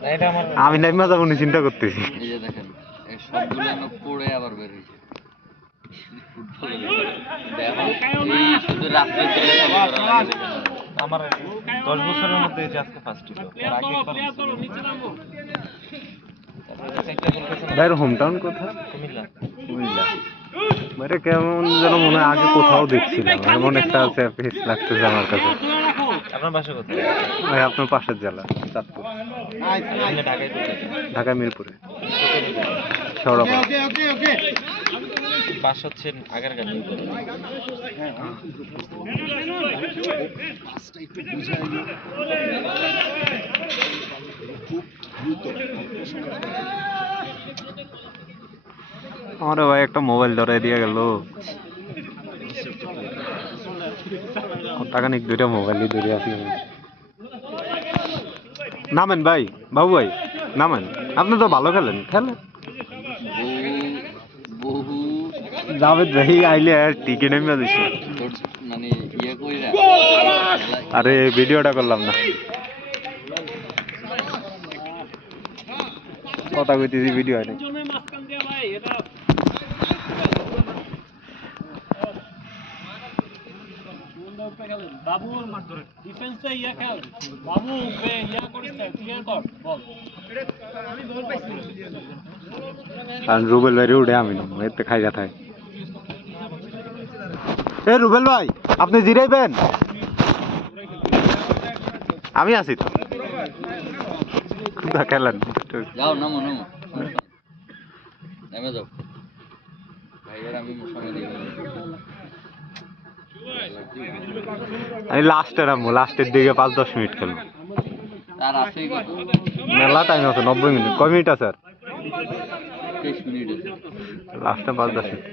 আমি নাইমা যাবো নি চিন্তা করতেছি। এই যে দেখেন এই সবগুলো আমি পড়ে আবার বের হয়েছে ফুটবলের দেখো এই শুধু রাত্রে খেলে সব করা লাগে দেখেন। আমার 10 বছরের মধ্যে এই যে আজকে ফার্স্ট ছিল আর আগে ভাইয়ের হোম টাউন কোথায়? কুমিল্লা। কুমিল্লা। ভাইরে কেমন যেন মনে হয় আগে কোথাও দেখছিলাম, এমন একটা আছে ফেস লাগতেছে আমার কাছে। আপনার বাসা কোথায়? ভাই আপনার পাশের জেলা চাঁদপুর। আপনি ঢাকায় কোথায়? ঢাকা মিরপুরে শেওড়াপাড়া। বাস হচ্ছে আগারগাঁও। আমার ভাই একটা মোবাইল ধরাই দিয়ে গেল, টাকা নিক দুইটা মোবাইলই ধরে আছি আমি। নামেন ভাই, বাবু ভাই নামেন, আপনি তো ভালো খেলেন, খেলেন। বহু জাভেদ ভাই আইলে আর টিকে নেমে দিছে। মানে ইয়ে কইরা আরে ভিডিওটা করলাম না, কথা কইতেছি ভিডিও হয় না। আর রুবেল ভাই উঠে আমি না এতে খাইয়া থাই। এ রুবেল ভাই আপনি জিরাইবেন, আমি আছি তো। খেলেন যাও নামো নেমে যাও ভাইয়ের আমি মশামে দিয়ে আমি লাস্টে নামবো, লাস্টের দিকে 5-10 মিনিট খেলবো। তার আছেই কত মেলা টাইম আছে, 90 মিনিট। কয় মিনিট আছে আর? 23 মিনিট আছে। লাস্টে 5-10 মিনিট,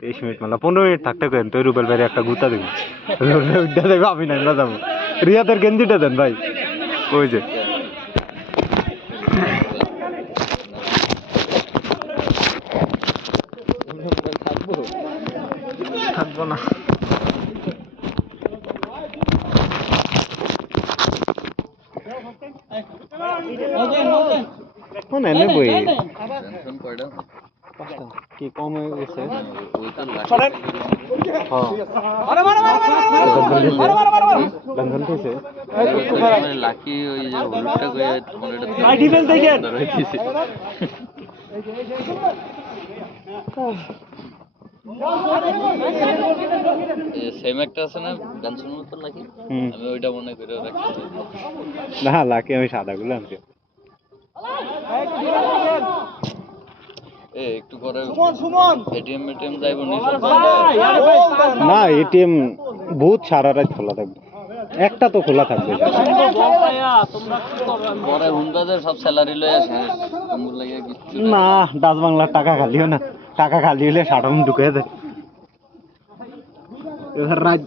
23 মিনিট মেলা। 15 মিনিট থাকতে কেন তুই রুবেল ভাই একটা গুতা দেবো, উঠে দেবো, আমি নাইমা যাবো। রিয়াদের গেঞ্জিটা দেন ভাই, ওই যে থাকবো না। এনে বই টেনশন কয়টা কি কম হয়ে গেছে। ওই তো লাস্ট লাকি ওই যে হলুদটা কইয়া তোমার এটা রয়েছে সেম একটা আছে না গানসুর মতো লাকি, আমি ওইটা মনে করে রাখছি। না লাকি আমি সাদা গুলো আনছি। এ একটু করে এটিএম যাইবো নি না, এটিএম বহুত সারা রাত খোলা থাকবে, একটা তো খোলা থাকবে। পরে হুন্দাদের সব স্যালারি লয়ে আসে আমগুলো লাগে কিছু না, ডাচ বাংলার টাকা খালিও না, টাকা খালি হলে সাটাম ঢুকে দেয়। এবার রাত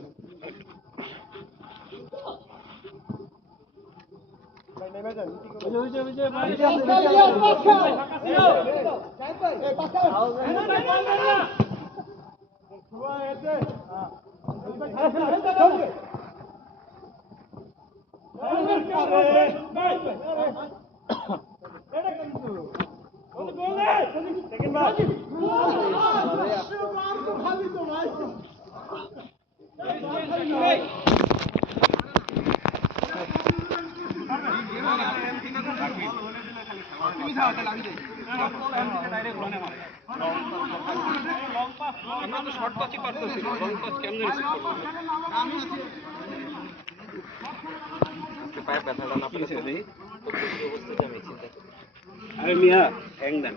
আরে মিয়া হ্যাং দেন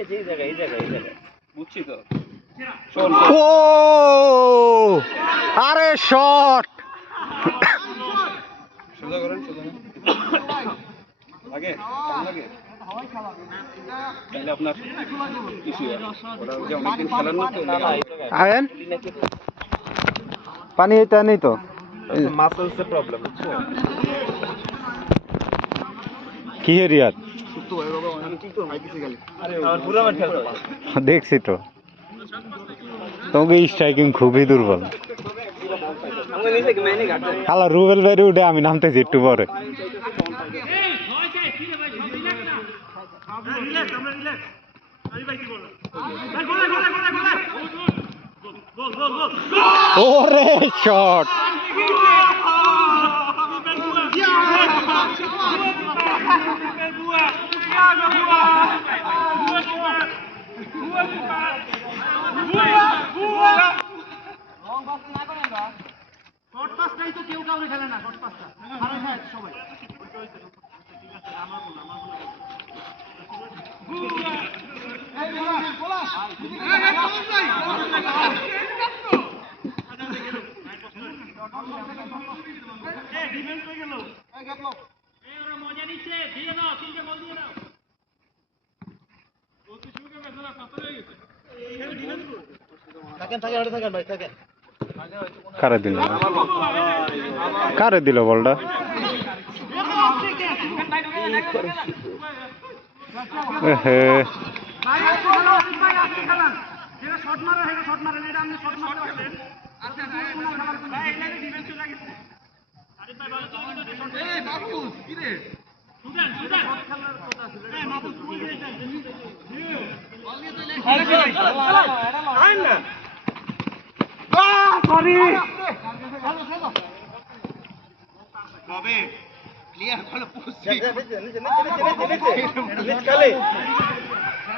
এই জায়গায় বুঝছি তো। ও আরে শট সোজা করেন লাগে তাহলে আপনার কিছু ওরা যে অনেকদিন খেলেন না তো আয়েন পানি এটা নেই তো, মাসলসের প্রবলেম বুঝছো? কি হে রিয়াদ দেখছি তো, তোমাকে স্ট্রাইকিং খুবই দুর্বল। খালা রুবেল বাইরে উঠে আমি নামতেছি একটু পরে। ওরে শট! শর্ট পাসটাই তো কেউ কাউরে খেলে না, শর্ট পাসটা ভালো খেলে সবাই। কারে দিল, কারে দিল বলটা? শর্ট মারা হয়ে শর্ট মারেন, এটা আপনি শর্ট মারতে পারবেন।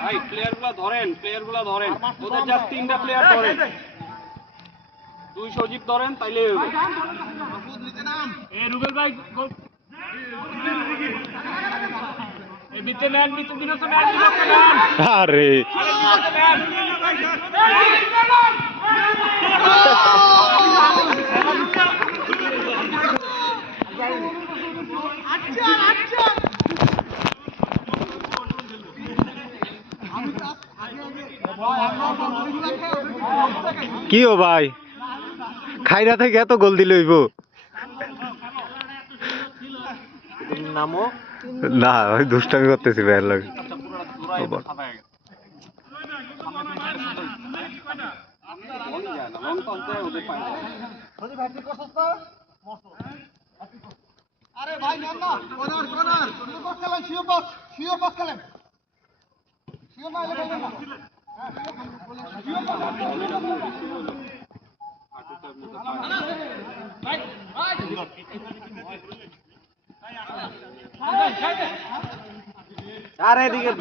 ভাই প্লেয়ারগুলো ধরেন, ওদের জাস্ট 3টা প্লেয়ার ধরেন, 2 সজীব ধরেন তাইলে হবে। রুবেল ভাই ভিতরে নেন, ভিতরে দিন তো নেন, আরে কি ও ভাই, খাইরা থেকে এত গোল দিলে হইব না? ওই দুষ্টামি করতেছি ভাইয়ের লাগে। আরে ভাই নেন না, কর্নার কর্নার শুরু পাস খেলেন, শিও পাস খেলেন, শিও না এলে বলবেন না। আরে এদিকে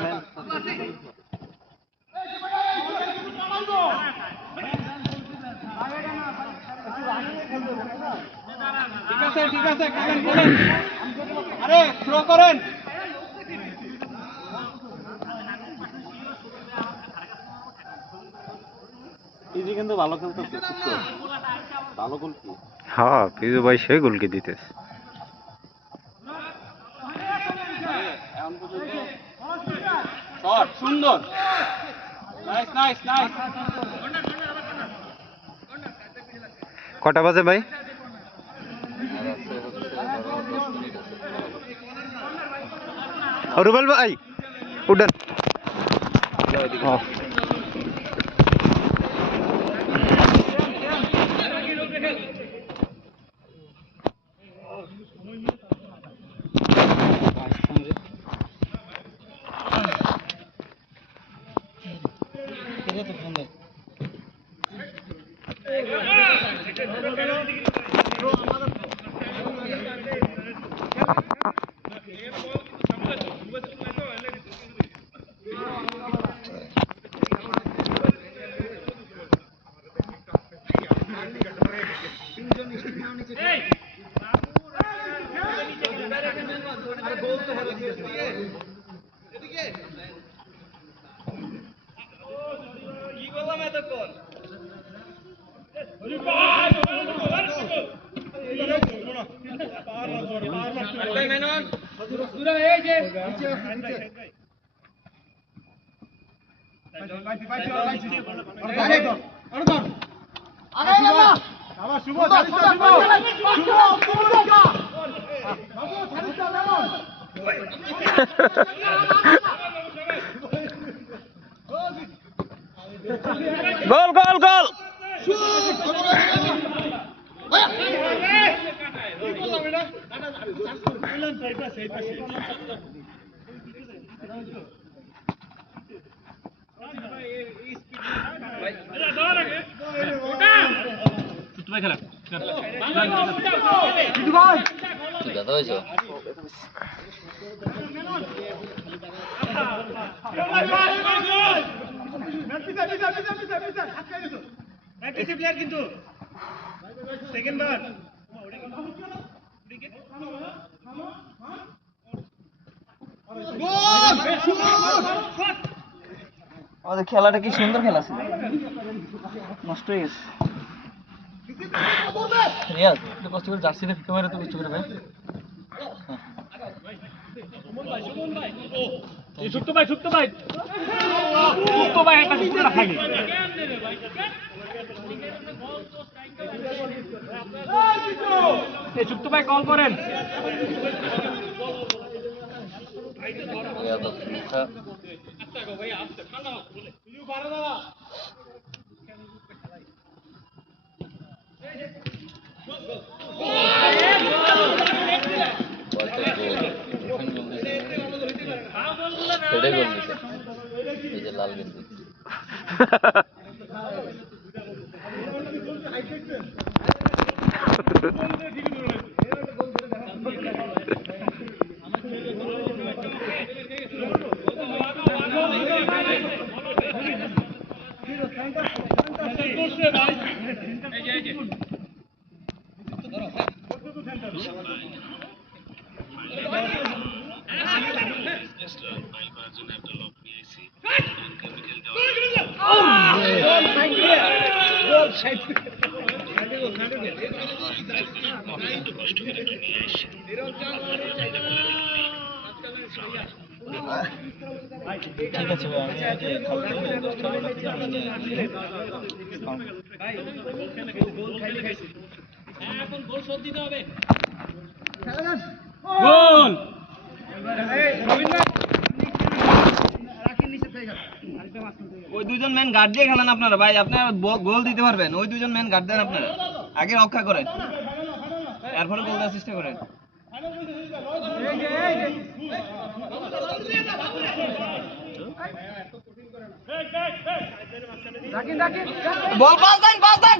ঠিক আছে আরে থ্রো করেন। ইজি কিন্তু ভালো খেলতেছে, ভালো গোল কি। হ্যাঁ পিজু ভাই সেই গোলকে দিতেছে। শট সুন্দর, নাইস নাইস নাইস। কটা বাজে ভাই? রুবেল ভাই উঠেন। গোল গোল গোল তুই কথা হয়েছ প্লেয়ার কিন্তু সেকেন্ড বার আমাদের খেলাটা কি সুন্দর খেলা ছিল, নষ্ট হয়ে গেছে। রিয়াজ একটু কষ্ট করে জার্সিটা ফিকে মারে তো কষ্ট করে ভাই। সুপ্ত ভাই একটা সুন্দর রাখাই সুপ্ত ভাই কল করেন। সেটাই গোল দিছে, এই যে লাল গেঞ্জি। ঠিক আছে ভাই, আমি আগে কালকে 10টা গোল ওই দুজন ম্যান গার্ড দিয়ে খেলেন আপনারা ভাই, আপনারা গোল দিতে পারবেন। ওই দুজন ম্যান গার্ড দেন, আপনারা আগে রক্ষা করেন, এরপরে গোল দেওয়ার চেষ্টা করেন। বল পাস দেন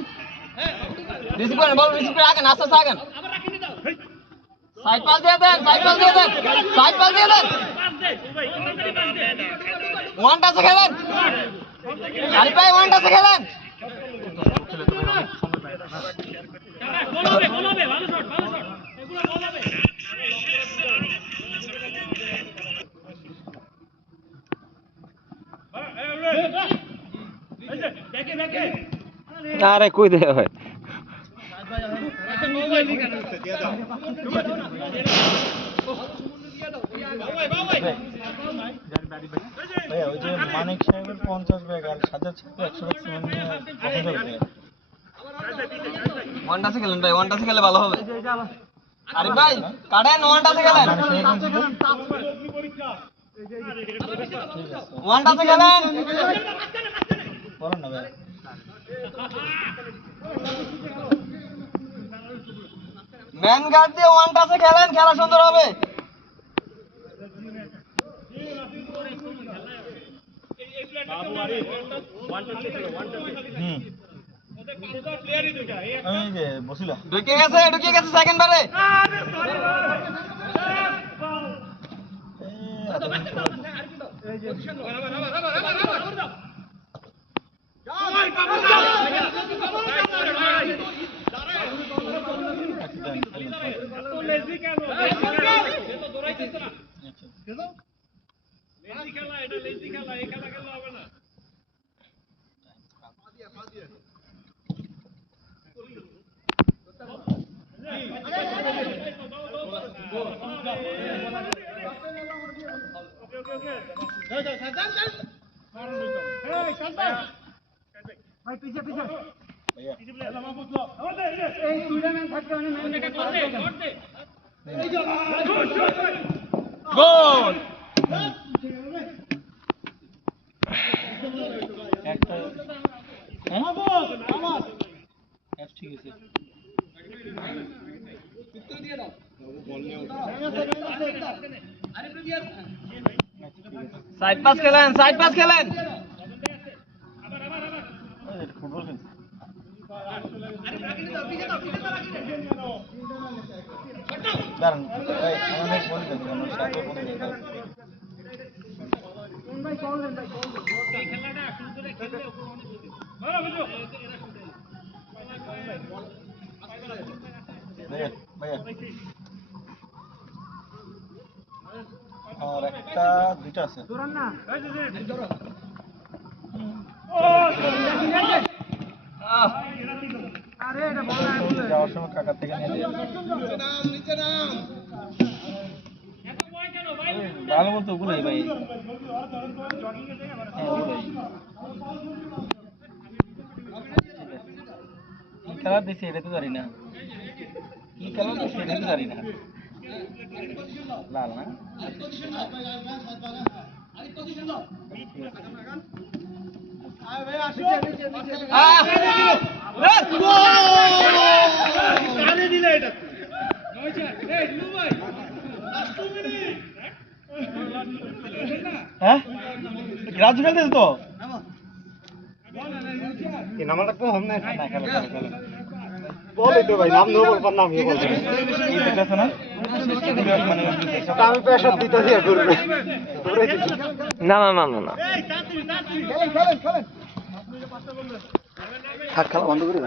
রিসিভ করেন, বল রিসিভ করে আগেন, আস্তে আস্তে আগেন। সাইড পাস দিয়ে দেন ওয়ান টাচে খেলেন, আরিফ ভাই ওয়ান টাচে খেলেন। আরে কই দে ভাই, ভাইয়া ওই যে মানিক সাহেবের 50 ব্যাগ আর সাজাদ সাহেব 100 ব্যাগ সিমেন্ট নিয়ে কখন যাবে? ওয়ান টাচে খেলেন ভাই, ওয়ান টাচে খেলে ভালো হবে। আরিফ ভাই কাটেন, ওয়ান টাচে খেলেন, ওয়ান টাচে খেলেন। বলেন না ভাই, ম্যান গার্ড দিয়ে ওয়ান টাচে খেলেন, খেলা সুন্দর হবে। আমি যে বসিলা ঢুকে গেছে সেকেন্ড বারে। গোল একটা হ্যাঁ ঠিক আছে সাইড পাস খেলেন সাইড পাস খেলেন ফুটবল খেলছে দাঁড়ান ভাই আমাদের বলে দেন আমার সাথে বলে দেন ভাইয়া ভাইয়া আর একটা দুইটা আছে যাওয়ার সময় কাকার থেকে নিয়ে যাই। ভালো মতো ওগুলোই ভাই হ্যাঁ ওগুলোই কি কালার দিচ্ছে এটা তো জানি না কি কালার দিচ্ছে এটা তো জানি না লাল না হ্যাঁ রাজু খেলতেছে তো কি নাম লাগবে হম না না খেলো খেলো খেলো বলে তো ভাই নাম দেবো বলবার নাম ইয়ে বলবে এই দেখতেছ না মানে আমি পেশাব দিতেছি আর করবে না না না না না থাক খেলা বন্ধ করে